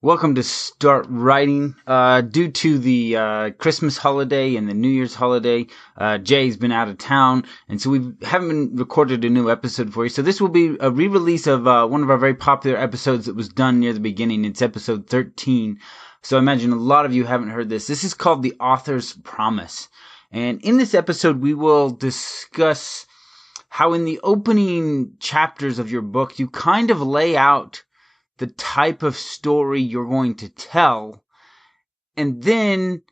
Welcome to Start Writing. Due to the Christmas holiday and the New Year's holiday, Jay's been out of town, and so we haven't recorded a new episode for you. So this will be a re-release of one of our very popular episodes that was done near the beginning. It's episode 13. So I imagine a lot of you haven't heard this. This is called The Author's Promise. And in this episode, we will discuss how in the opening chapters of your book, you kind of lay out the type of story you're going to tell, and then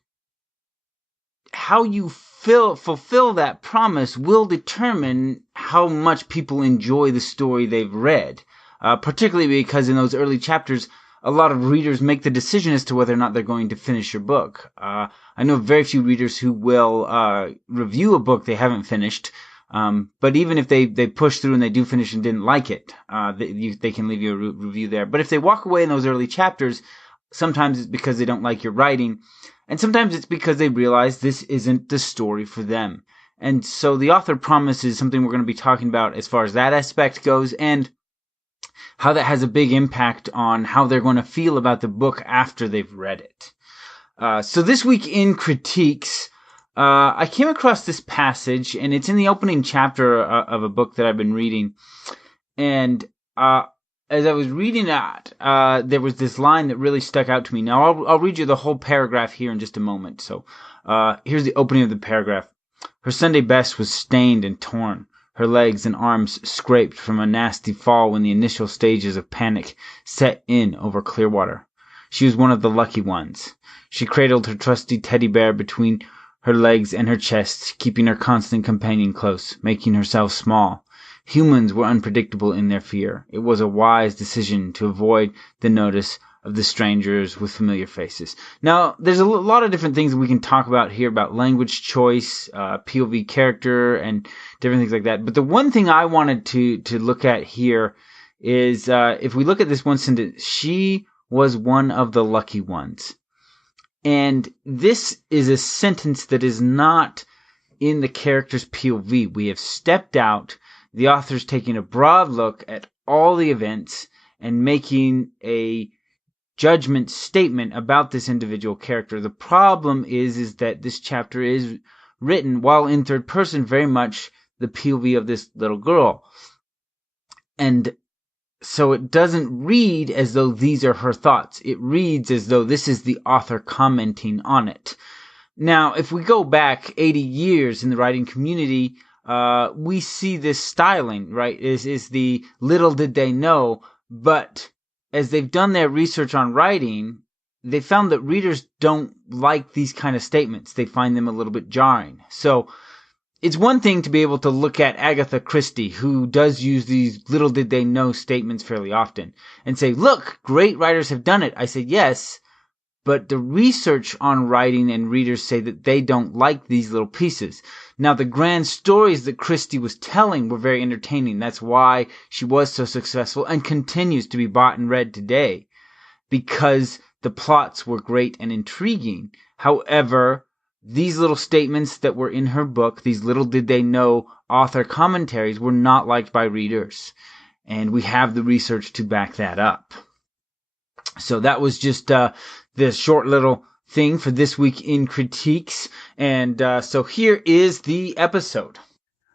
how you fulfill that promise will determine how much people enjoy the story they've read. Particularly because in those early chapters, a lot of readers make the decision as to whether or not they're going to finish your book. I know very few readers who will review a book they haven't finished. But even if they push through and they do finish and didn't like it, they can leave you a review there. But if they walk away in those early chapters, sometimes it's because they don't like your writing, and sometimes it's because they realize this isn't the story for them. And so the author promise is something we're going to be talking about as far as that aspect goes, and how that has a big impact on how they're going to feel about the book after they've read it. So this week in critiques, I came across this passage, and it's in the opening chapter of a book that I've been reading. And as I was reading it, there was this line that really stuck out to me. Now, I'll read you the whole paragraph here in just a moment. So here's the opening of the paragraph. Her Sunday best was stained and torn, her legs and arms scraped from a nasty fall when the initial stages of panic set in over Clearwater. She was one of the lucky ones. She cradled her trusty teddy bear between her legs and her chest, keeping her constant companion close, making herself small. Humans were unpredictable in their fear. It was a wise decision to avoid the notice of the strangers with familiar faces. Now, there's a lot of different things we can talk about here about language choice, POV character, and different things like that. But the one thing I wanted to look at here is if we look at this one sentence, she was one of the lucky ones. And this is a sentence that is not in the character's POV. We have stepped out. The author's taking a broad look at all the events and making a judgment statement about this individual character. The problem is that this chapter is written while in third person, very much the POV of this little girl. And so it doesn't read as though these are her thoughts. It reads as though this is the author commenting on it. Now, if we go back 80 years in the writing community, we see this styling, right? Is the little did they know, but as they've done their research on writing, they found that readers don't like these kind of statements. They find them a little bit jarring. So it's one thing to be able to look at Agatha Christie, who does use these little did they know statements fairly often, and say, look, great writers have done it. I say, yes, but the research on writing and readers say that they don't like these little pieces. Now, the grand stories that Christie was telling were very entertaining. That's why she was so successful and continues to be bought and read today, because the plots were great and intriguing. However, these little statements that were in her book, these little did they know author commentaries, were not liked by readers. And we have the research to back that up. So that was just this short little thing for this week in critiques. And so here is the episode.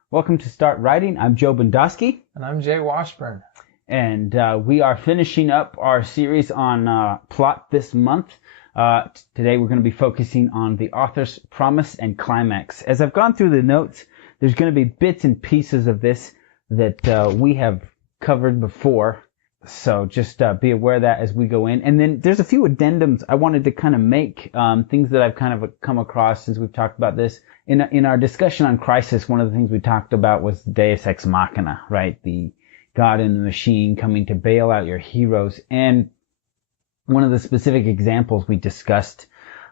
Welcome to Start Writing. I'm Joe Bondowski. And I'm Jay Washburn. And we are finishing up our series on plot this month. Today we're going to be focusing on the author's promise and climax. As I've gone through the notes, there's going to be bits and pieces of this that we have covered before. So just be aware of that as we go in. And then there's a few addendums I wanted to kind of make, things that I've kind of come across since we've talked about this. In our discussion on Crisis, one of the things we talked about was Deus Ex Machina, right? The God in the machine coming to bail out your heroes. And one of the specific examples we discussed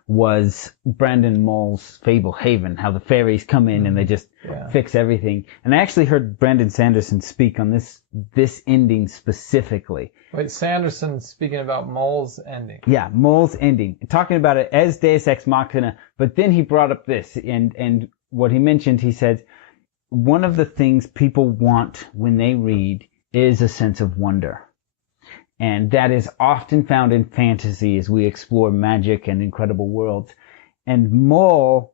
was Brandon Mull's Fable Haven, how the fairies come in and they just fix everything. And I actually heard Brandon Sanderson speak on this ending specifically. Wait, Sanderson speaking about Mull's ending. Yeah, Mull's ending. Talking about it as Deus Ex Machina, but then he brought up this, and what he mentioned, he said, one of the things people want when they read is a sense of wonder. And that is often found in fantasy as we explore magic and incredible worlds. And Mull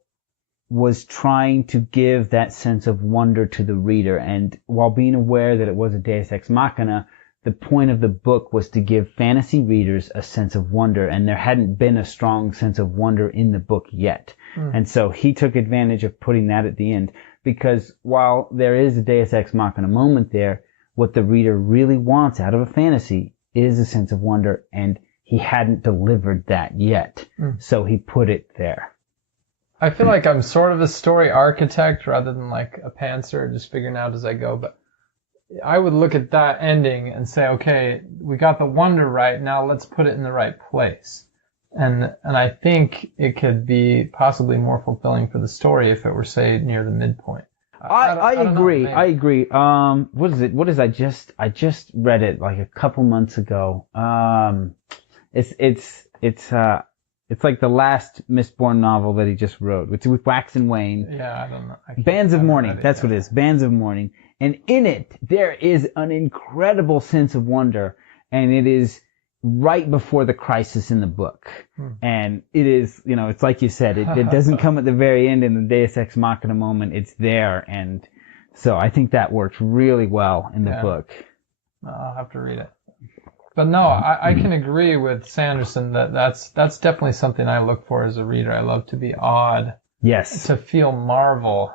was trying to give that sense of wonder to the reader. And while being aware that it was a Deus Ex Machina, the point of the book was to give fantasy readers a sense of wonder. And there hadn't been a strong sense of wonder in the book yet. And so he took advantage of putting that at the end. Because while there is a Deus Ex Machina moment there, what the reader really wants out of a fantasy is a sense of wonder, and he hadn't delivered that yet. So he put it there. I feel like I'm sort of a story architect rather than like a pantser, just figuring out as I go. But I would look at that ending and say, okay, we got the wonder right. Now let's put it in the right place. And I think it could be possibly more fulfilling for the story if it were, say, near the midpoint. I agree. I agree. What is it? I just read it like a couple months ago. It's like the last Mistborn novel that he just wrote, which is with Wax and Wayne. Yeah, I don't know. Bands of Mourning. That's what it is. Bands of Mourning. And in it, there is an incredible sense of wonder, and it is right before the crisis in the book. And it is, it's like you said, it doesn't come at the very end in the Deus Ex Machina moment. It's there. And so I think that works really well in the book. I'll have to read it. But no, I can agree with Sanderson that that's definitely something I look for as a reader. I love to be awed. Yes. To feel marvel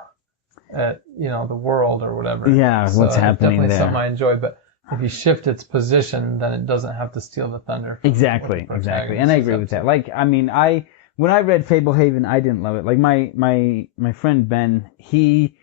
at, the world or whatever. Yeah, so what's happening there. Definitely something I enjoy, but if you shift its position, then it doesn't have to steal the thunder. Exactly. And I agree with that. Like, when I read Fable Haven, I didn't love it. Like my friend Ben, he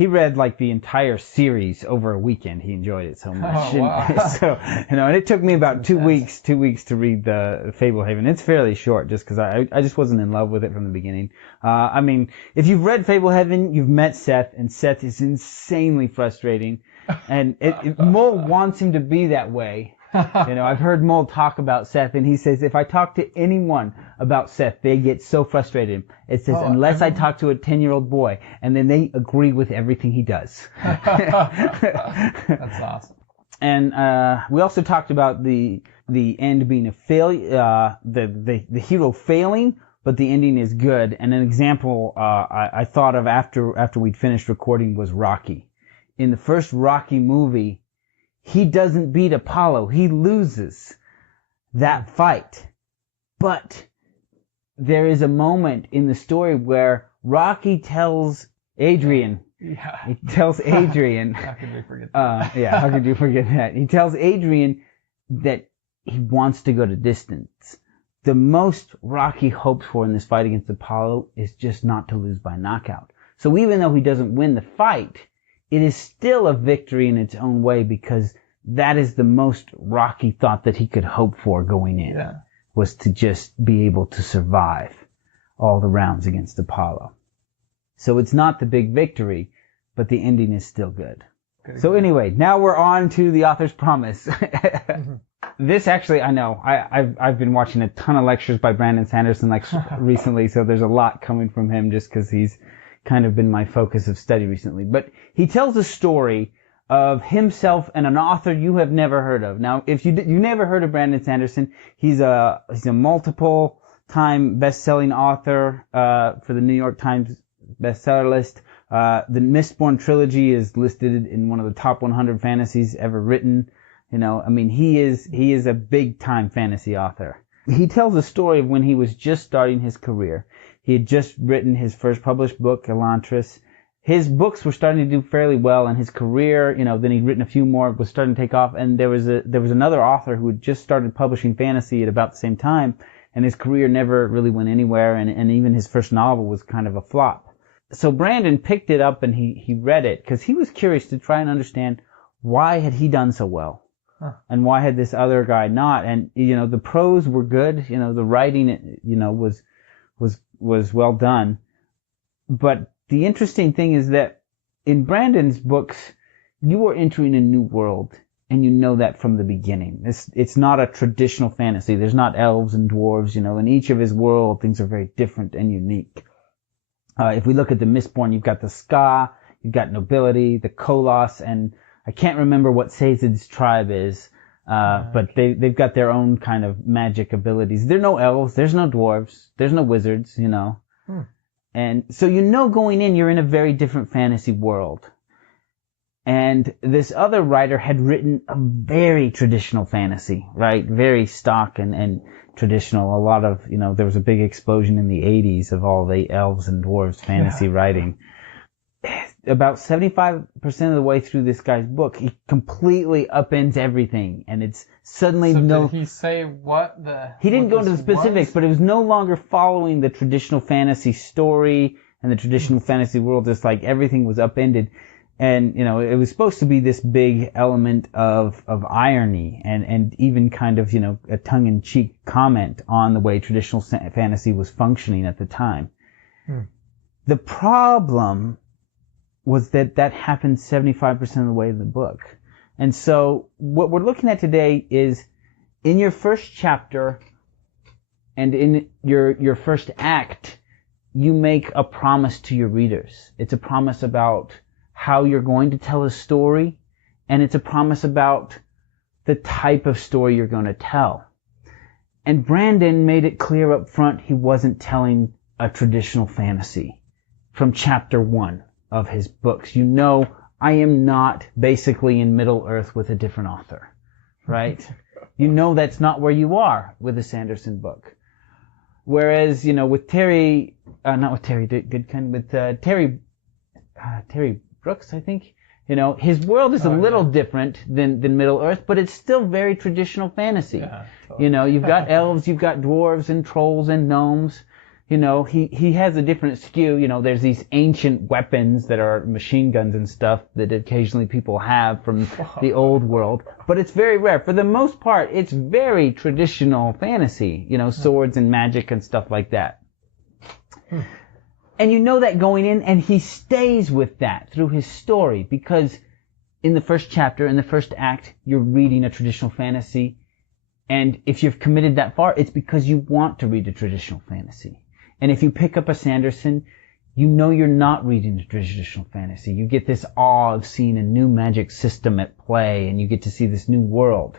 read like the entire series over a weekend. He enjoyed it so much. Oh, wow. And it took me about 2 weeks to read the Fable Haven. It's fairly short just because I just wasn't in love with it from the beginning. If you've read Fable Haven, you've met Seth, and Seth is insanely frustrating. And Mull wants him to be that way. I've heard Mull talk about Seth, and he says, if I talk to anyone about Seth, they get so frustrated. It says, unless I talk to a 10-year-old boy, and then they agree with everything he does. That's awesome. And we also talked about the end being a failure, the hero failing, but the ending is good. And an example I thought of after we'd finished recording was Rocky. In the first Rocky movie, he doesn't beat Apollo. He loses that fight. But there is a moment in the story where Rocky tells Adrian. Yeah. He tells Adrian. How could we forget that? How could you forget that? He tells Adrian that he wants to go to distance. The most Rocky hopes for in this fight against Apollo is just not to lose by knockout. So even though he doesn't win the fight, it is still a victory in its own way, because that is the most Rocky thought that he could hope for going in, was to just be able to survive all the rounds against Apollo. So it's not the big victory, but the ending is still good. So anyway, now we're on to the author's promise. This actually, I know, I've been watching a ton of lectures by Brandon Sanderson recently, so there's a lot coming from him just because he's kind of been my focus of study recently. But he tells a story of himself and an author you have never heard of. Now, if you never heard of Brandon Sanderson, he's a multiple time best-selling author for the New York Times bestseller list. The Mistborn trilogy is listed in one of the top 100 fantasies ever written. He is a big-time fantasy author. He tells a story of when he was just starting his career. He had just written his first published book, Elantris. His books were starting to do fairly well, and his career, then he'd written a few more, was starting to take off. And there was another author who had just started publishing fantasy at about the same time, and his career never really went anywhere, and even his first novel was kind of a flop. So Brandon picked it up and he read it because he was curious to try and understand why had he done so well, and why had this other guy not. And the prose were good, the writing was well done, but the interesting thing is that in Brandon's books, you are entering a new world, and you know that from the beginning. It's not a traditional fantasy. There's not elves and dwarves, in each of his world, things are very different and unique. If we look at the Mistborn, you've got the Ska, you've got nobility, the Koloss, and I can't remember what Sazed's tribe is, But they've got their own kind of magic abilities. There are no elves, there's no dwarves, there's no wizards, you know. And so going in, you're in a very different fantasy world. And this other writer had written a very traditional fantasy, right? Very stock and traditional. A lot of, there was a big explosion in the 80s of all the elves and dwarves fantasy writing. About 75% of the way through this guy's book, he completely upends everything. And it's suddenly Did he say what the... He didn't go into the specifics, but it was no longer following the traditional fantasy story and the traditional fantasy world. Just like everything was upended. And, it was supposed to be this big element of irony and even kind of, a tongue-in-cheek comment on the way traditional fantasy was functioning at the time. The problem was that happened 75% of the way in the book. And so what we're looking at today is in your first chapter and in your first act, you make a promise to your readers. It's a promise about how you're going to tell a story, and it's a promise about the type of story you're going to tell. And Brandon made it clear up front he wasn't telling a traditional fantasy from chapter 1 of his books. I am not basically in Middle-earth with a different author, right? That's not where you are with a Sanderson book. Whereas, with Terry, not with Terry Goodkind, with Terry Brooks, I think, his world is a little different than Middle-earth, but it's still very traditional fantasy. Yeah, totally. You've got elves, you've got dwarves and trolls and gnomes. He has a different skew. There's these ancient weapons that are machine guns and stuff that occasionally people have from the old world. But it's very rare. For the most part, it's very traditional fantasy. Swords and magic and stuff like that. And that going in, and he stays with that through his story, because in the first chapter, in the first act, you're reading a traditional fantasy. And if you've committed that far, it's because you want to read a traditional fantasy. And if you pick up a Sanderson, you're not reading a traditional fantasy. You get this awe of seeing a new magic system at play, and you get to see this new world.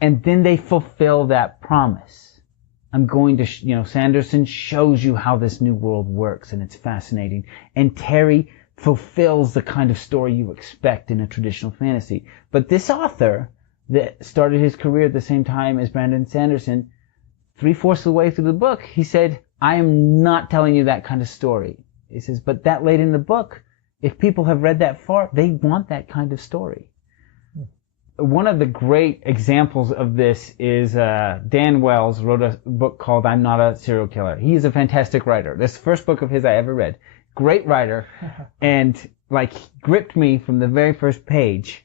And then they fulfill that promise. I'm going to, Sanderson shows you how this new world works, and it's fascinating. And Terry fulfills the kind of story you expect in a traditional fantasy. But this author that started his career at the same time as Brandon Sanderson, 3/4 of the way through the book, he said, I am not telling you that kind of story. He says, but that late in the book, if people have read that far, they want that kind of story. One of the great examples of this is Dan Wells wrote a book called I'm Not a Serial Killer. He is a fantastic writer. This is the first book of his I ever read. Great writer. And gripped me from the very first page.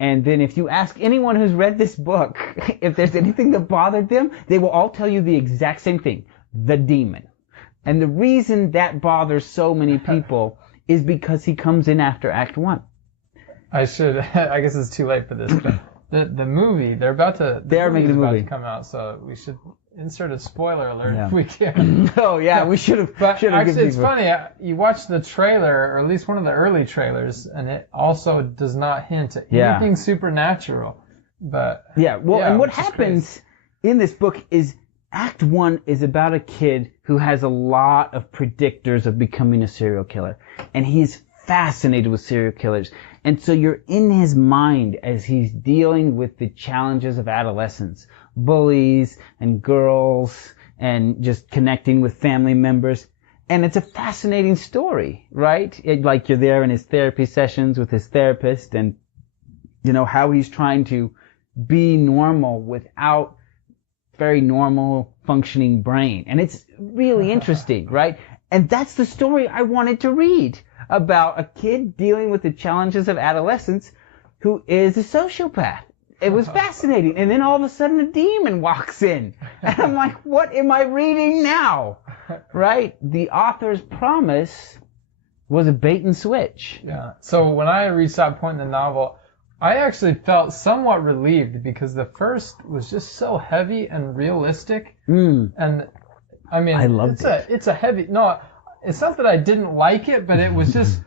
And then if you ask anyone who's read this book, if there's anything that bothered them, they will all tell you the exact same thing. The demon. And the reason that bothers so many people is because he comes in after Act 1. I guess it's too late for this, but the movie, they're making a movie to come out, so we should insert a spoiler alert if we can. Oh yeah, we should have. But actually, it's funny. You watch the trailer, or at least one of the early trailers, and it also does not hint at anything supernatural. But and what happens in this book is Act 1 is about a kid who has a lot of predictors of becoming a serial killer, and he's fascinated with serial killers. And so you're in his mind as he's dealing with the challenges of adolescence, bullies and girls, and just connecting with family members. And it's a fascinating story, right? You're there in his therapy sessions with his therapist, and how he's trying to be normal without very normal functioning brain. And it's really interesting, right? And that's the story I wanted to read, about a kid dealing with the challenges of adolescence who is a sociopath. It was fascinating. And then all of a sudden a demon walks in. And I'm like, what am I reading now? Right? The author's promise was a bait and switch. Yeah. So when I reached that point in the novel, I actually felt somewhat relieved, because the first was just so heavy and realistic. And I mean, I loved it. It's a heavy... No, it's not that I didn't like it, but it was just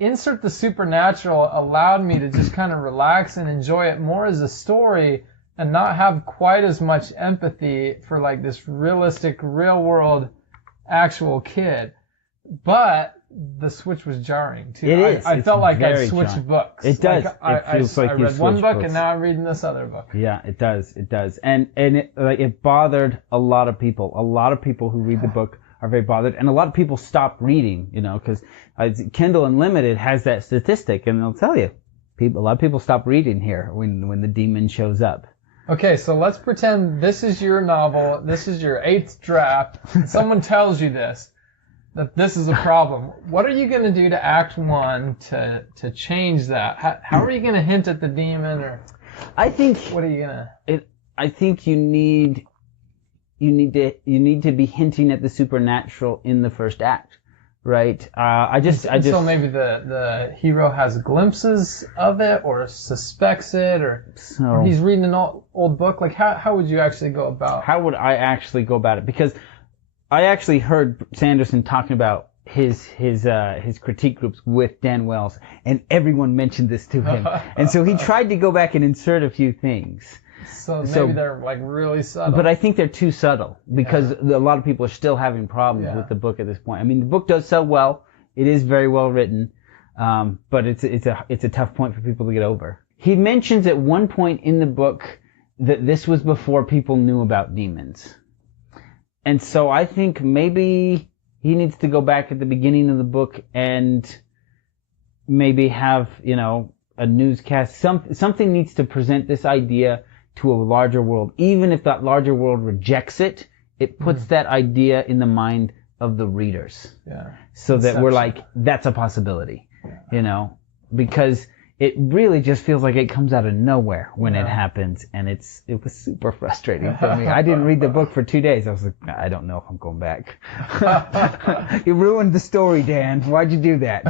Insert the Supernatural allowed me to just kind of relax and enjoy it more as a story and not have quite as much empathy for like this realistic, real world, actual kid. But the switch was jarring too. It is. I felt like I switched jarring. books. It does. Like It feels like I you read one switch book books. and now I'm reading this other book. Yeah, it does. It does. And it bothered a lot of people. A lot of people who read the book are very bothered, and a lot of people stop reading, because Kindle Unlimited has that statistic, and they'll tell you, a lot of people stop reading here when the demon shows up. Okay, so let's pretend this is your novel, this is your 8th draft, and someone tells you that this is a problem. What are you going to do to Act 1 to change that? How are you going to hint at the demon, or I think what are you going to... I think you need to be hinting at the supernatural in the first act, right? So maybe the hero has glimpses of it, or suspects it, or he's reading an old book. Like how would you actually go about? How would I actually go about it? Because I actually heard Sanderson talking about his critique groups with Dan Wells, and everyone mentioned this to him, and so he tried to go back and insert a few things. So maybe they're like really subtle. But I think they're too subtle because a lot of people are still having problems with the book at this point. I mean, the book does sell well. It is very well written. But it's a tough point for people to get over. He mentions at one point in the book that this was before people knew about demons. And so I think maybe he needs to go back at the beginning of the book and maybe have, a newscast. Something needs to present this idea to a larger world. Even if that larger world rejects it, it puts that idea in the mind of the readers. Yeah. So that we're like, that's a possibility, because it really just feels like it comes out of nowhere when it happens, and it was super frustrating for me. I didn't read the book for 2 days. I was like, I don't know if I'm going back. You ruined the story, Dan. Why'd you do that?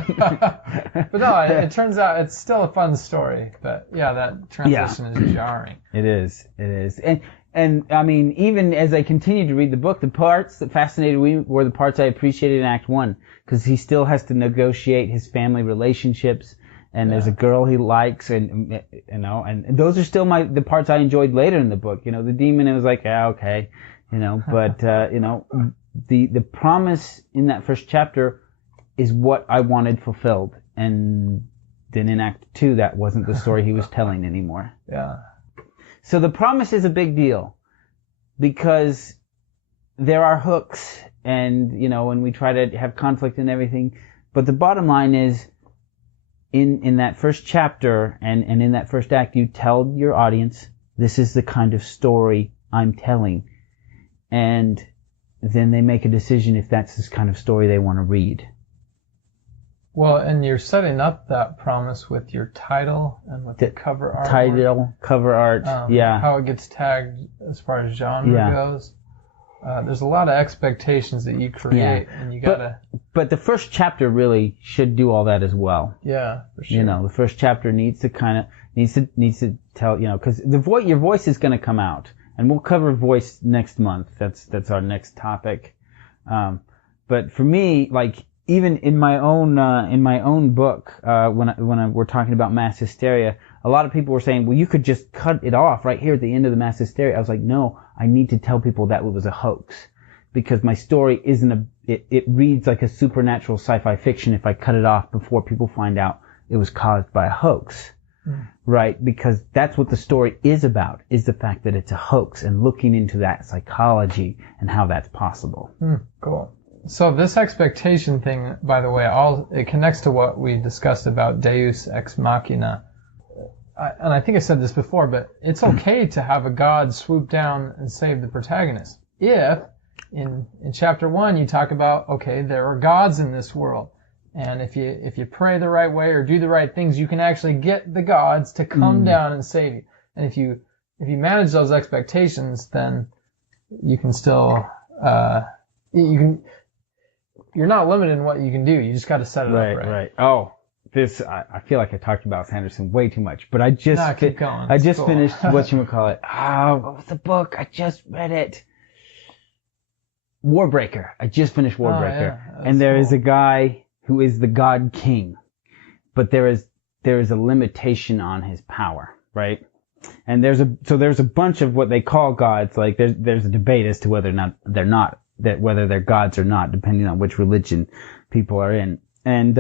But no, it turns out it's still a fun story. But yeah, that transition is jarring. It is. And I mean, even as I continued to read the book, the parts that fascinated me were the parts I appreciated in Act 1, because he still has to negotiate his family relationships. And there's a girl he likes, and those are still the parts I enjoyed later in the book. The demon, it was like, okay, but the promise in that first chapter is what I wanted fulfilled, and then in Act 2, that wasn't the story he was telling anymore. Yeah. So the promise is a big deal, because there are hooks, and when we try to have conflict and everything, but the bottom line is, in that first chapter and in that first act, you tell your audience, this is the kind of story I'm telling. And then they make a decision if that's this kind of story they want to read. Well, and you're setting up that promise with your title and with the cover art. Title, cover art, how it gets tagged as far as genre goes. There's a lot of expectations that you create, and you gotta... But the first chapter really should do all that as well. Yeah, for sure. The first chapter needs to tell, because your voice is going to come out, and we'll cover voice next month. That's our next topic. But for me, like, even in my own book, when we're talking about mass hysteria, a lot of people were saying, well, you could just cut it off right here at the end of the mass hysteria. I was like, no, I need to tell people that it was a hoax, because my story it reads like a supernatural sci-fi fiction if I cut it off before people find out it was caused by a hoax. Right? Because that's what the story is about, is the fact that it's a hoax, and looking into that psychology and how that's possible. Cool. So this expectation thing, by the way, it connects to what we discussed about Deus Ex Machina. And I think I said this before, but it's okay to have a god swoop down and save the protagonist. If, in chapter 1, you talk about, okay, there are gods in this world, and if you pray the right way or do the right things, you can actually get the gods to come down and save you. And if you manage those expectations, then you can still, you're not limited in what you can do. You just got to set it up right. Right. Oh, I feel like I talked about Sanderson way too much, but I just keep going. I just finished whatchamacallit. What was the book? I just read it. Warbreaker. I just finished Warbreaker. And there is a guy who is the God King. but there is a limitation on his power, right? And there's a bunch of what they call gods. Like there's a debate as to whether or not whether they're gods or not, depending on which religion people are in. And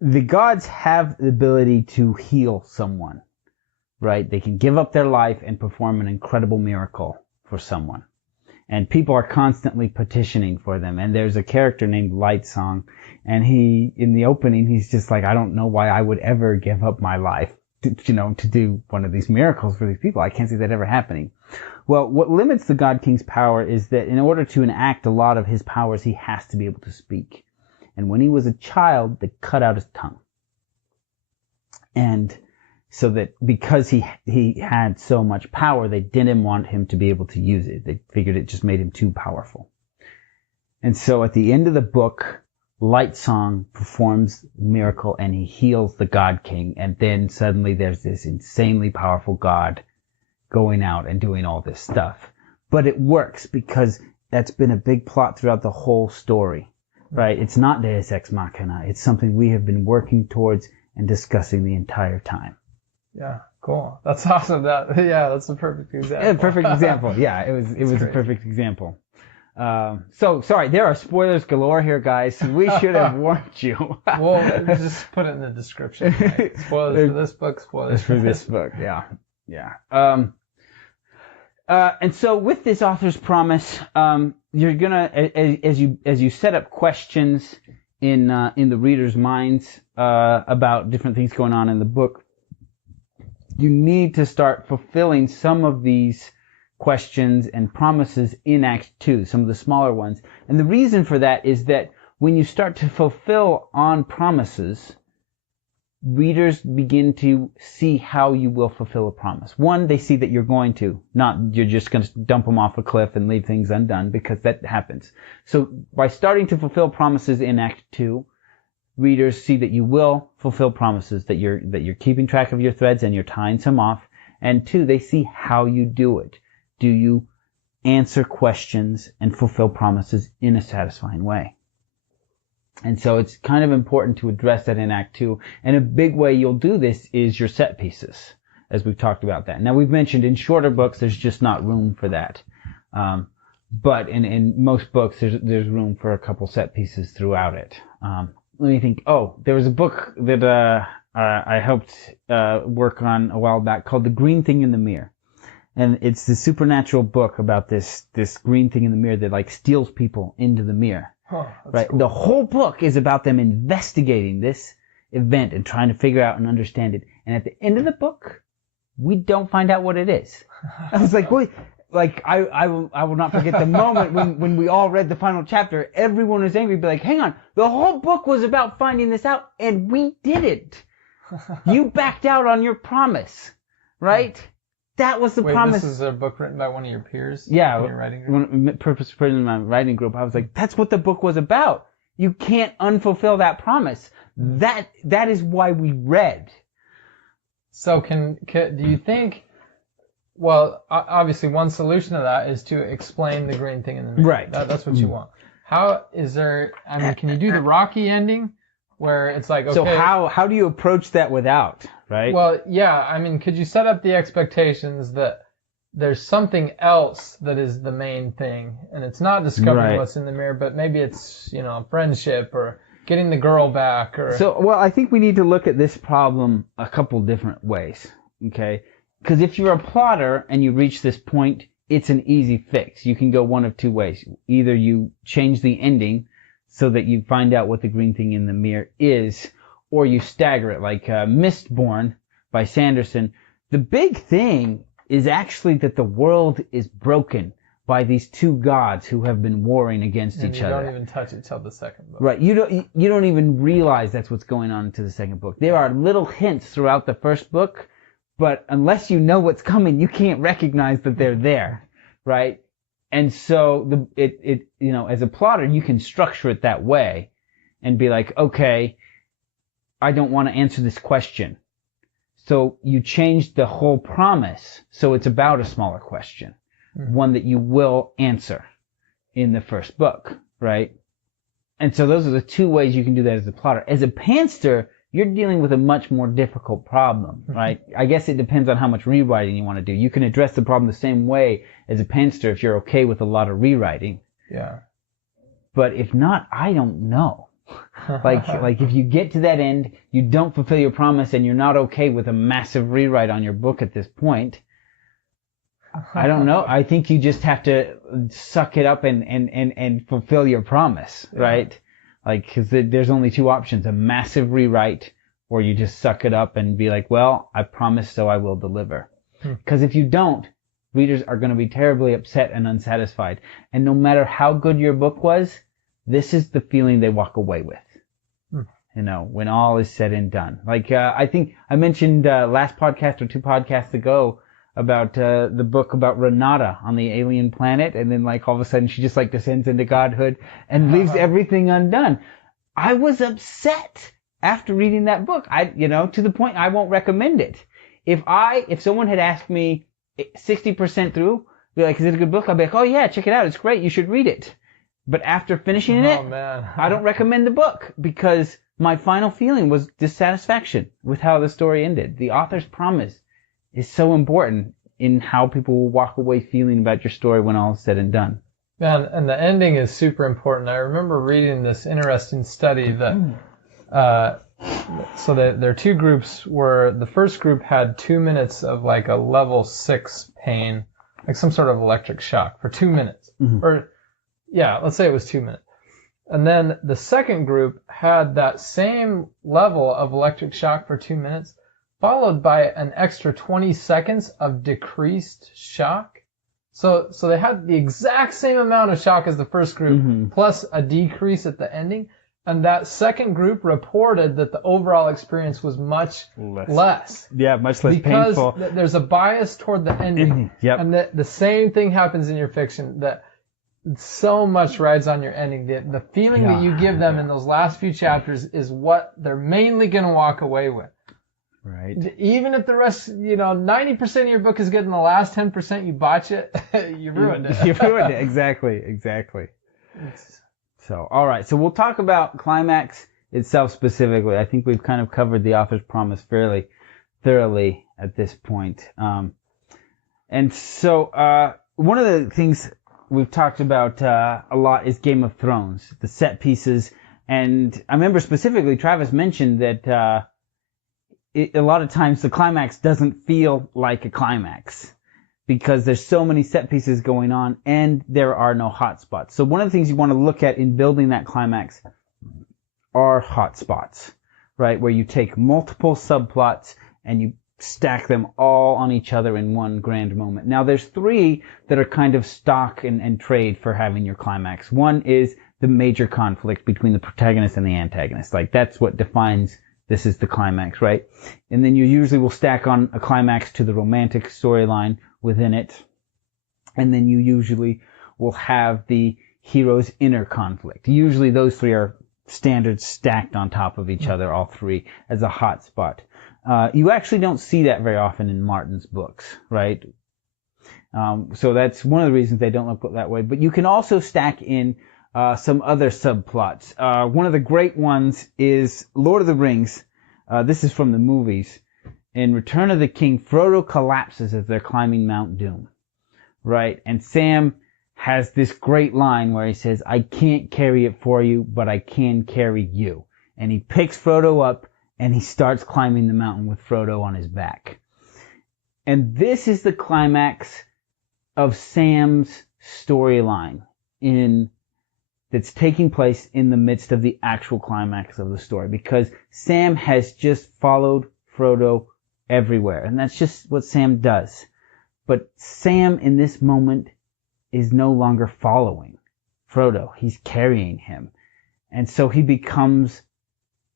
the gods have the ability to heal someone, right? They can give up their life and perform an incredible miracle for someone. And people are constantly petitioning for them. And there's a character named Lightsong, and in the opening, he's just like, I don't know why I would ever give up my life to do one of these miracles for these people. I can't see that ever happening. Well, what limits the God King's power is that in order to enact a lot of his powers, he has to be able to speak. And when he was a child, they cut out his tongue. And so that because he had so much power, they didn't want him to be able to use it. They figured it just made him too powerful. And so at the end of the book, Lightsong performs a miracle and he heals the God King. And then suddenly there's this insanely powerful God going out and doing all this stuff. But it works because that's been a big plot throughout the whole story. Right? It's not Deus Ex Machina. It's something we have been working towards and discussing the entire time. Yeah, cool. That's awesome. That's a perfect example. Yeah, perfect example. Yeah, it was a perfect example. So sorry, there are spoilers galore here, guys. We should have warned you. Well, just put it in the description. Right? Spoilers for this book. Spoilers for this book. Yeah. And so with this author's promise, you're gonna, as you set up questions in the reader's minds, about different things going on in the book, you need to start fulfilling some of these questions and promises in Act 2, some of the smaller ones. And the reason for that is that when you start to fulfill on promises, readers begin to see how you will fulfill a promise. One, they see that you're going to, not you're just going to dump them off a cliff and leave things undone, because that happens. So by starting to fulfill promises in Act 2, readers see that you will fulfill promises, that you're keeping track of your threads and you're tying some off. And 2, they see how you do it. Do you answer questions and fulfill promises in a satisfying way? And so it's kind of important to address that in Act 2. And a big way you'll do this is your set pieces, as we've talked about that. Now, we've mentioned in shorter books, there's just not room for that. But in most books, there's room for a couple set pieces throughout it. Let me think. Oh, there was a book that I helped work on a while back called The Green Thing in the Mirror. And it's the supernatural book about this green thing in the mirror that like steals people into the mirror. Oh, right. Cool. The whole book is about them investigating this event and trying to figure out and understand it. And at the end of the book, we don't find out what it is. I was like, wait, like I will not forget the moment when we all read the final chapter. Everyone was angry, be like, hang on, the whole book was about finding this out, and we didn't. You backed out on your promise, right? That was the promise. This is a book written by one of your peers? Yeah. In your writing group? Purpose put in my writing group. I was like, that's what the book was about. You can't unfulfill that promise. That is why we read. So do you think, well, obviously one solution to that is to explain the green thing in the mirror. Right. That's what you want. Can you do the Rocky ending where it's like, okay. So how do you approach that without, right? Well, yeah, could you set up the expectations that there's something else that is the main thing, and it's not discovering what's in the mirror, but maybe it's, friendship or getting the girl back or... So, well, I think we need to look at this problem a couple different ways, okay? Because if you're a plotter and you reach this point, it's an easy fix. You can go one of two ways. Either you change the ending so that you find out what the green thing in the mirror is, or you stagger it, like Mistborn by Sanderson. The big thing is actually that the world is broken by these two gods who have been warring against each other. You don't even touch it till the second book. Right. You don't even realize that's what's going on into the second book. There are little hints throughout the first book, but unless you know what's coming, you can't recognize that they're there, right? And so as a plotter, you can structure it that way and be like, okay, I don't want to answer this question. So you change the whole promise so it's about a smaller question, one that you will answer in the first book, right? And so those are the two ways you can do that as a plotter. As a pantser, you're dealing with a much more difficult problem, right? I guess it depends on how much rewriting you want to do. You can address the problem the same way as a pantser if you're okay with a lot of rewriting. Yeah. But if not, I don't know. Like if you get to that end, you don't fulfill your promise, and you're not okay with a massive rewrite on your book at this point, I don't know. I think you just have to suck it up and fulfill your promise, right? Like, because there's only two options: a massive rewrite, or you just suck it up and be like, well, I promised, so I will deliver. Because if you don't, readers are going to be terribly upset and unsatisfied. And no matter how good your book was, this is the feeling they walk away with. You know, when all is said and done. Like, I think I mentioned last podcast or 2 podcasts ago about the book about Renata on the alien planet, and then like all of a sudden she just like descends into godhood and leaves everything undone. I was upset after reading that book. To the point I won't recommend it. If someone had asked me 60% through, be like, is it a good book? I'd be like, oh yeah, check it out. It's great. You should read it. But after finishing it, I don't recommend the book because my final feeling was dissatisfaction with how the story ended. The author's promise is so important in how people will walk away feeling about your story when all is said and done. Man, and the ending is super important. I remember reading this interesting study that so there are 2 groups where the first group had 2 minutes of like a level 6 pain, like some sort of electric shock for 2 minutes. Or yeah, let's say it was 2 minutes. And then the second group had that same level of electric shock for 2 minutes, followed by an extra 20 seconds of decreased shock. So they had the exact same amount of shock as the first group, plus a decrease at the ending. And that second group reported that the overall experience was much less. Yeah, much less painful. Because there's a bias toward the ending. Yep. And the same thing happens in your fiction, that so much rides on your ending. The feeling that you give them in those last few chapters is what they're mainly going to walk away with. Right. Even if the rest, 90% of your book is good and the last 10% you botch it, you ruined it. You ruined it. Exactly. So, all right. So we'll talk about Climax itself specifically. I think we've kind of covered the author's promise fairly thoroughly at this point. And so one of the things we've talked about a lot is Game of Thrones, the set pieces. And I remember specifically Travis mentioned that a lot of times the climax doesn't feel like a climax because there's so many set pieces going on and there are no hotspots. So one of the things you want to look at in building that climax are hotspots, right? Where you take multiple subplots and you stack them all on each other in one grand moment. Now there's 3 that are kind of stock and trade for having your climax. One is the major conflict between the protagonist and the antagonist. Like that's what defines this is the climax, right? And then you usually will stack on a climax to the romantic storyline within it. And then you usually will have the hero's inner conflict. Usually those 3 are standard stacked on top of each other, all 3, as a hot spot. You actually don't see that very often in Martin's books, right? So that's one of the reasons they don't look that way. But you can also stack in some other subplots. One of the great ones is Lord of the Rings. This is from the movies. In Return of the King, Frodo collapses as they're climbing Mount Doom, right? And Sam has this great line where he says, I can't carry it for you, but I can carry you. And he picks Frodo up and he starts climbing the mountain with Frodo on his back. And this is the climax of Sam's storyline that's taking place in the midst of the actual climax of the story, because Sam has just followed Frodo everywhere, and that's just what Sam does. But Sam in this moment is no longer following Frodo. He's carrying him. And so he becomes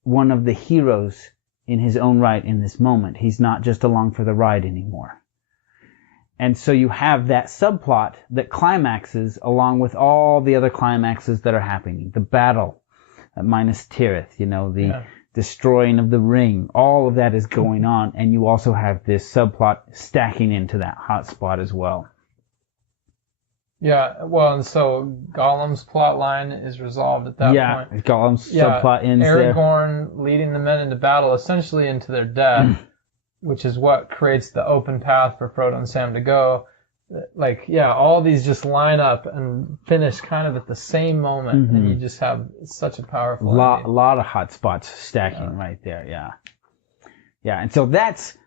one of the heroes in his own right in this moment. He's not just along for the ride anymore. And so you have that subplot that climaxes along with all the other climaxes that are happening. The battle at Minas Tirith, the destroying of the ring, all of that is going on. And you also have this subplot stacking into that hotspot as well. Yeah, well, and so Gollum's plot line is resolved at that Yeah, point. Gollum's Yeah, subplot ends there. Aragorn leading the men into battle, essentially into their death, which is what creates the open path for Frodo and Sam to go. Like, yeah, all these just line up and finish kind of at the same moment, and you just have such a powerful ending. A lot of Hotspots stacking right there, yeah. Yeah, and so that's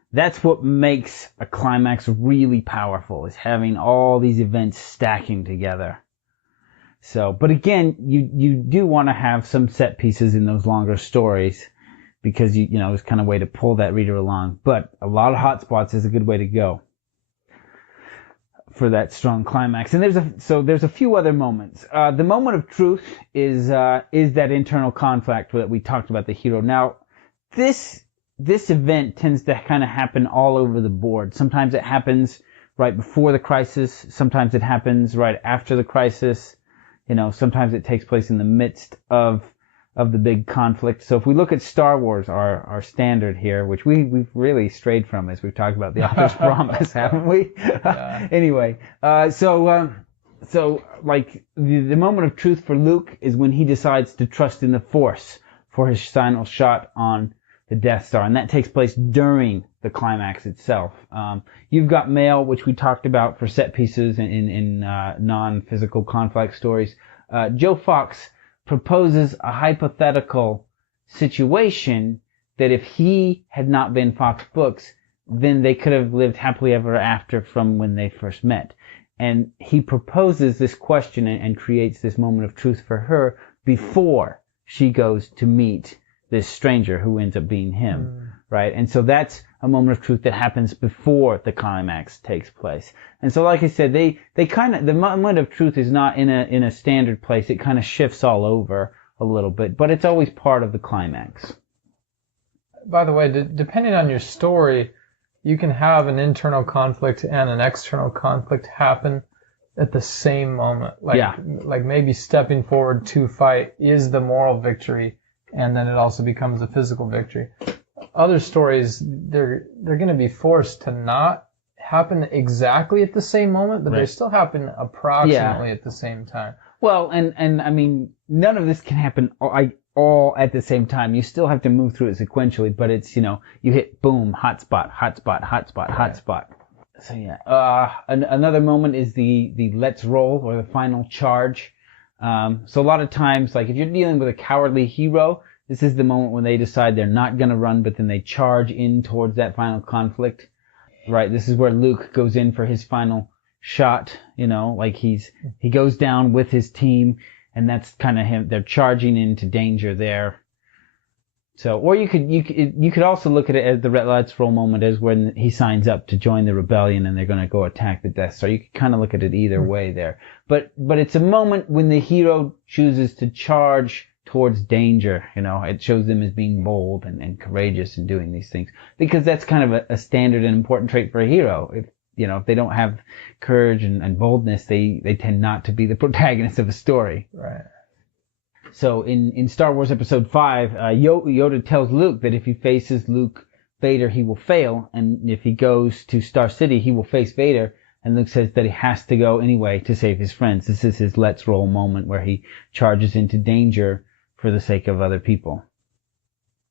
what makes a climax really powerful, is having all these events stacking together. So, but again, you do want to have some set pieces in those longer stories, because you know, it's kind of a way to pull that reader along. But a lot of Hotspots is a good way to go for that strong climax. And there's a few other moments. The moment of truth is that internal conflict that we talked about the hero. Now, this event tends to kind of happen all over the board. Sometimes it happens right before the crisis. Sometimes it happens right after the crisis. You know, sometimes it takes place in the midst of the big conflict. So if we look at Star Wars, our standard here, which we've really strayed from as we've talked about the author's promise, haven't we? Yeah. Anyway, so like the moment of truth for Luke is when he decides to trust in the Force for his final shot on the Death Star, and that takes place during the climax itself. You've got Mail, which we talked about for set pieces in non-physical conflict stories. Joe Fox proposes a hypothetical situation that if he had not been Fox Books, then they could have lived happily ever after from when they first met. And he proposes this question and creates this moment of truth for her before she goes to meet this stranger who ends up being him, right? And so that's a moment of truth that happens before the climax takes place. And so, like I said, they kind of, the moment of truth is not in a standard place. It kind of shifts all over a little bit, but it's always part of the climax. By the way, depending on your story, you can have an internal conflict and an external conflict happen at the same moment. Like maybe stepping forward to fight is the moral victory, and then it also becomes a physical victory. Other stories, they're going to be forced to not happen exactly at the same moment, but they still happen approximately at the same time. Well, and I mean, none of this can happen all at the same time. You still have to move through it sequentially, but it's, you know, you hit boom, hotspot, hotspot, hotspot, hotspot. So yeah, another moment is the let's roll, or the final charge. So a lot of times, like if you're dealing with a cowardly hero, this is the moment when they decide they're not going to run, but then they charge in towards that final conflict, right? This is where Luke goes in for his final shot, you know, like he goes down with his team, and that's kind of him. They're charging into danger there. So, or you could also look at it as the let's roll moment as when he signs up to join the rebellion and they're going to go attack the Death Star. You could kind of look at it either way there. But it's a moment when the hero chooses to charge towards danger. You know, it shows them as being bold and courageous in doing these things, because that's kind of a standard and important trait for a hero. If they don't have courage and boldness, they tend not to be the protagonist of a story. Right. So in Star Wars Episode 5, Yoda tells Luke that if he faces Luke Vader, he will fail, and if he goes to Star City, he will face Vader. And Luke says that he has to go anyway to save his friends. This is his let's roll moment, where he charges into danger for the sake of other people.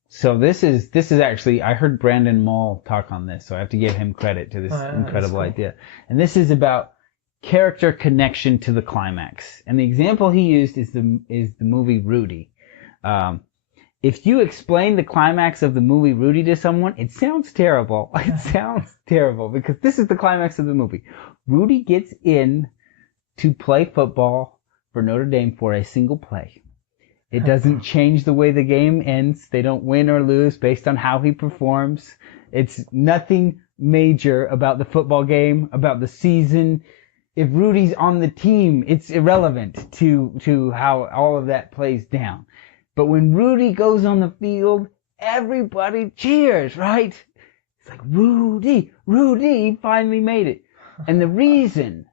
So this is actually, I heard Brandon Mull talk on this, so I have to give him credit to this incredible idea. And this is about character connection to the climax. And the example he used is the movie Rudy. If you explain the climax of the movie Rudy to someone, it sounds terrible. It sounds terrible, because this is the climax of the movie. Rudy gets in to play football for Notre Dame for a single play. It doesn't change the way the game ends. They don't win or lose based on how he performs. It's nothing major about the football game, about the season. If Rudy's on the team, it's irrelevant to how all of that plays down. But when Rudy goes on the field, everybody cheers, right? It's like, Rudy finally made it. And the reason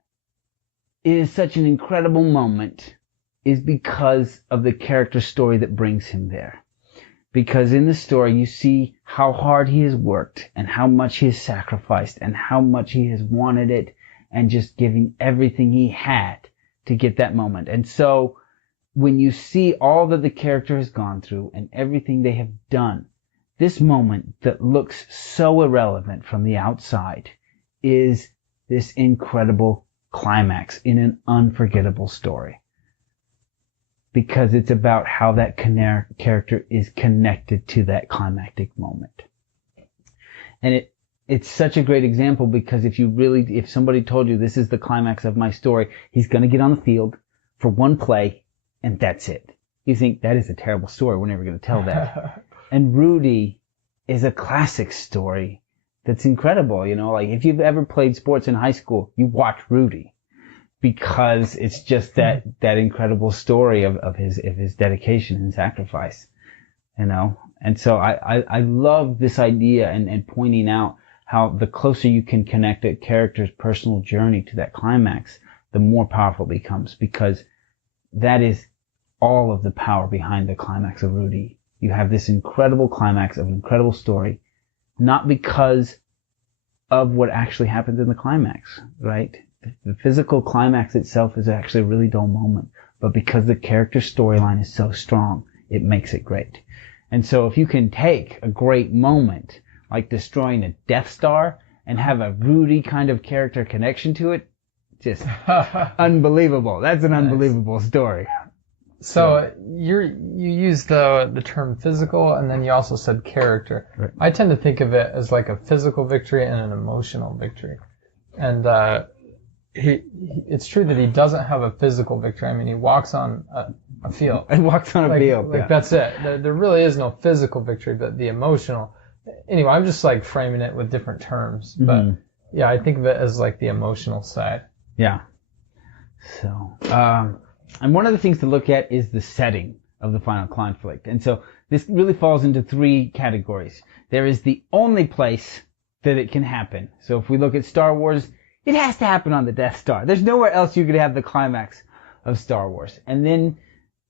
it is such an incredible moment is because of the character story that brings him there. Because in the story, you see how hard he has worked, and how much he has sacrificed, and how much he has wanted it, and just giving everything he had to get that moment. And so when you see all that the character has gone through and everything they have done, this moment that looks so irrelevant from the outside is this incredible climax in an unforgettable story. Because it's about how that character is connected to that climactic moment. And it's such a great example because if somebody told you this is the climax of my story, he's going to get on the field for one play and that's it. You think that is a terrible story. We're never going to tell that. And Rudy is a classic story that's incredible. You know, like if you've ever played sports in high school, you watch Rudy because it's just that incredible story of his dedication and sacrifice, you know? And so I love this idea and pointing out how the closer you can connect a character's personal journey to that climax, the more powerful it becomes, because that is all of the power behind the climax of Rudy. You have this incredible climax of an incredible story, not because of what actually happens in the climax, right? The physical climax itself is actually a really dull moment, but because the character's storyline is so strong, it makes it great. And so if you can take a great moment, like destroying a Death Star, and have a Rudy kind of character connection to it, just unbelievable. That's an unbelievable story. So you used the term physical, and then you also said character. Right. I tend to think of it as like a physical victory and an emotional victory. And it's true that he doesn't have a physical victory. I mean, he walks on a field. He walks on a field. Like that's it. There really is no physical victory, but the emotional. Anyway, I'm just like framing it with different terms. But yeah, I think of it as like the emotional side. Yeah. So, and one of the things to look at is the setting of the final conflict. And so this really falls into three categories. There is the only place that it can happen. So if we look at Star Wars, it has to happen on the Death Star. There's nowhere else you could have the climax of Star Wars. And then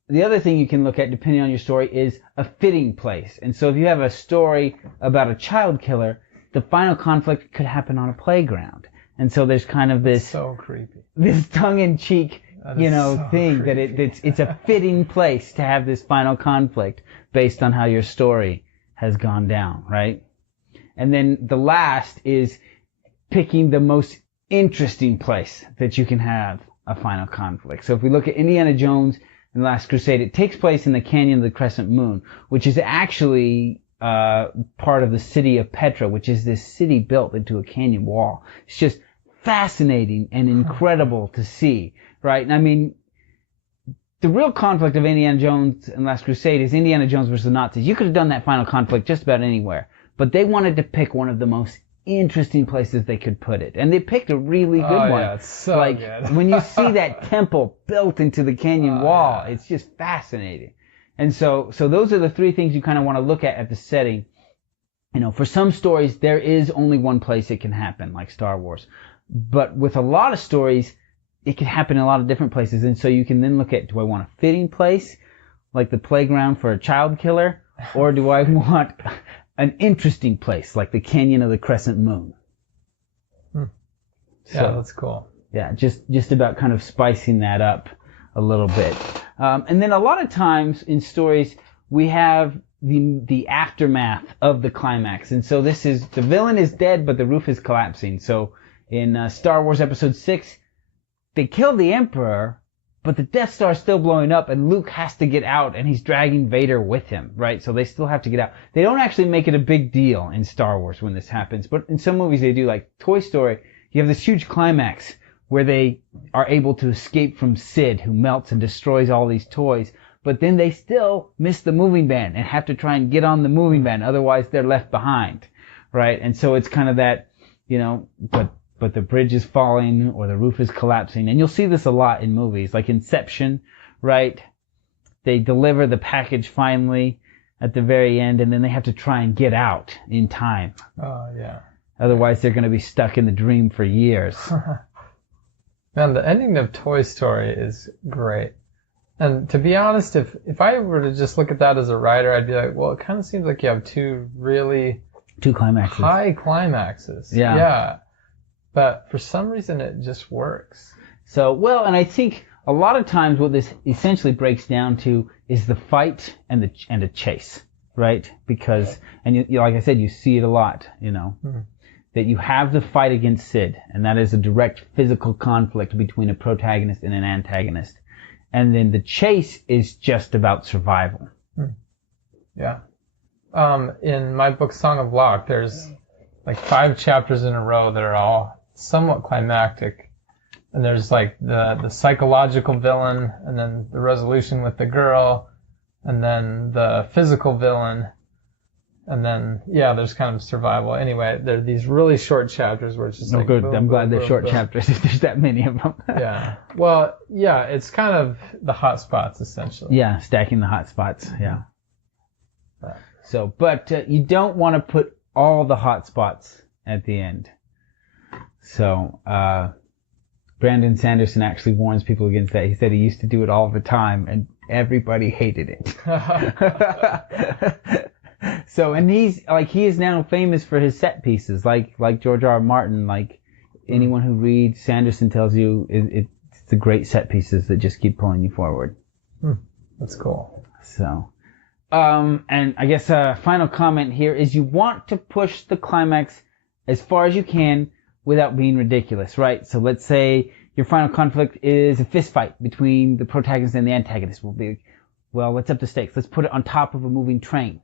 the other thing you can look at, depending on your story, is a fitting place. And so if you have a story about a child killer, the final conflict could happen on a playground. And so there's kind of this so creepy, this tongue-in-cheek, so thing creepy. that it's a fitting place to have this final conflict based on how your story has gone down, right? And then the last is picking the most interesting place that you can have a final conflict. So if we look at Indiana Jones and the Last Crusade, it takes place in the Canyon of the Crescent Moon, which is actually part of the city of Petra, which is this city built into a canyon wall. It's just fascinating and incredible to see, right? And I mean, the real conflict of Indiana Jones and Last Crusade is Indiana Jones versus the Nazis. You could have done that final conflict just about anywhere, but they wanted to pick one of the most interesting places they could put it, and they picked a really good one. Yeah, it's so like good. when you see that temple built into the canyon wall, it's just fascinating. And so those are the three things you kind of want to look at the setting. You know, for some stories there is only one place it can happen, like Star Wars, but with a lot of stories it can happen in a lot of different places. And so you can then look at, do I want a fitting place, like the playground for a child killer, or do I want an interesting place, like the Canyon of the Crescent Moon? Yeah, that's cool. Yeah, just about kind of spicing that up a little bit. And then a lot of times in stories, we have the aftermath of the climax. And so this is, the villain is dead, but the roof is collapsing. So in Star Wars Episode 6, they kill the Emperor, but the Death Star is still blowing up, and Luke has to get out, and he's dragging Vader with him, right? So they still have to get out. They don't actually make it a big deal in Star Wars when this happens, but in some movies they do, like Toy Story. You have this huge climax where they are able to escape from Sid, who melts and destroys all these toys, but then they still miss the moving van and have to try and get on the moving van, otherwise they're left behind, right? And so it's kind of that, you know, but the bridge is falling or the roof is collapsing. And you'll see this a lot in movies, like Inception, right? They deliver the package finally at the very end, and then they have to try and get out in time. Oh, yeah. Otherwise, they're going to be stuck in the dream for years. Man, the ending of Toy Story is great. And to be honest, if I were to just look at that as a writer, I'd be like, well, it kind of seems like you have two climaxes. High climaxes. Yeah. Yeah. But for some reason, it just works. So, well, and I think a lot of times what this essentially breaks down to is the fight and a chase, right? Because, and you, like I said, you see it a lot, that you have the fight against Sid, and that is a direct physical conflict between a protagonist and an antagonist. And then the chase is just about survival. Yeah. In my book, Song of Locke, there's like 5 chapters in a row that are all somewhat climactic. And there's like the psychological villain, and then the resolution with the girl, and then the physical villain, and then, there's kind of survival. Anyway, there are these really short chapters where it's just like... good. Boom, I'm glad boom, they're boom, short boom. chapters if there's that many of them. Yeah. Well, yeah, it's kind of the hotspots, essentially. Yeah, stacking the hotspots, yeah. So, but you don't want to put all the hotspots at the end. So, Brandon Sanderson actually warns people against that. He said he used to do it all the time, and everybody hated it. So, and he is now famous for his set pieces, like George R. R. Martin. Like anyone who reads Sanderson tells you, it's the great set pieces that just keep pulling you forward. That's cool. So, and I guess a final comment here is you want to push the climax as far as you can without being ridiculous, right? So let's say your final conflict is a fist fight between the protagonist and the antagonist. We'll be, well, let's up the stakes. Let's put it on top of a moving train.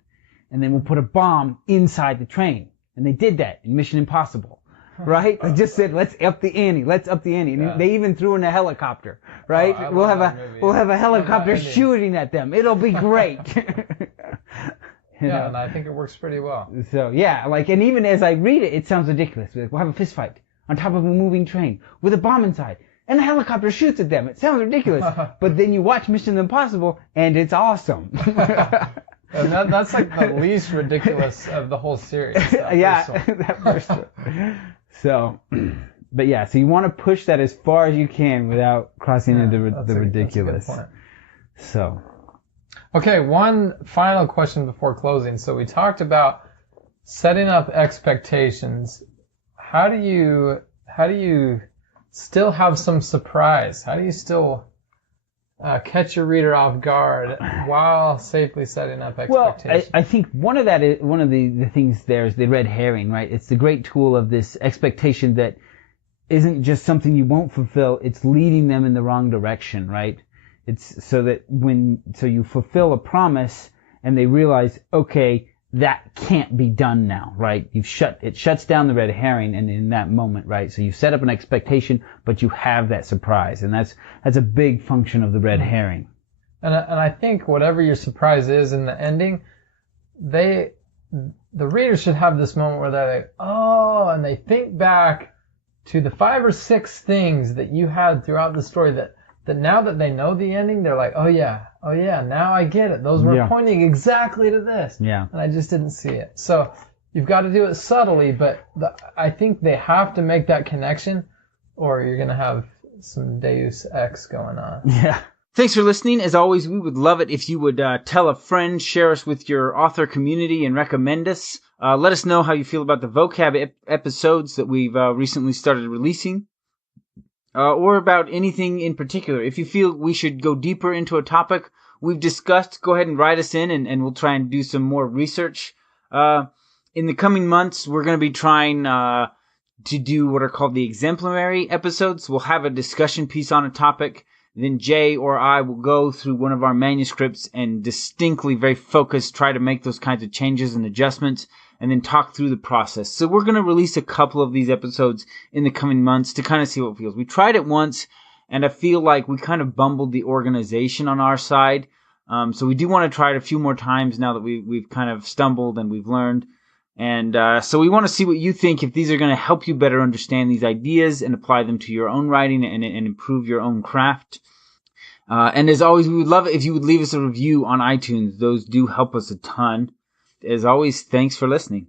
And then we'll put a bomb inside the train. And they did that in Mission Impossible, right? They just said, let's up the ante. And they even threw in a helicopter, right? We'll have a helicopter shooting at them. It'll be great. And I think it works pretty well. So, and even as I read it, it sounds ridiculous. We'll have a fist fight on top of a moving train with a bomb inside, and the helicopter shoots at them. It sounds ridiculous. But then you watch Mission Impossible, and it's awesome. And that's like the least ridiculous of the whole series. That first one. So, but so you want to push that as far as you can without crossing into the ridiculous. That's a good point. So... Okay, one final question before closing. So we talked about setting up expectations. How do you still have some surprise? How do you still catch your reader off guard while safely setting up expectations? Well, I think one of the things there is the red herring, right? It's the great tool of this expectation that isn't just something you won't fulfill. It's leading them in the wrong direction, right? It's so that so you fulfill a promise and they realize, okay, that can't be done now, right? It shuts down the red herring and in that moment, right? So you set up an expectation, but you have that surprise, and that's a big function of the red herring. And I think whatever your surprise is in the ending, the reader should have this moment where they're like, oh, and they think back to the 5 or 6 things that you had throughout the story that now that they know the ending, they're like, oh yeah, now I get it. Those were pointing exactly to this. Yeah. And I just didn't see it. So you've got to do it subtly, but I think they have to make that connection or you're going to have some Deus Ex going on. Yeah. Thanks for listening. As always, we would love it if you would tell a friend, share us with your author community, and recommend us. Let us know how you feel about the vocab episodes that we've recently started releasing. Or about anything in particular. If you feel we should go deeper into a topic we've discussed, go ahead and write us in and we'll try and do some more research. In the coming months, we're going to be trying to do what are called the exemplary episodes. We'll have a discussion piece on a topic. Then Jay or I will go through one of our manuscripts and distinctly, very focused, try to make those kinds of changes and adjustments, and then talk through the process. So we're going to release a couple of these episodes in the coming months to kind of see what it feels. We tried it once, and I feel like we kind of bumbled the organization on our side. So we do want to try it a few more times now that we've kind of stumbled and we've learned. And so we want to see what you think, if these are going to help you better understand these ideas and apply them to your own writing and improve your own craft. And as always, we would love it if you would leave us a review on iTunes. Those do help us a ton. As always, thanks for listening.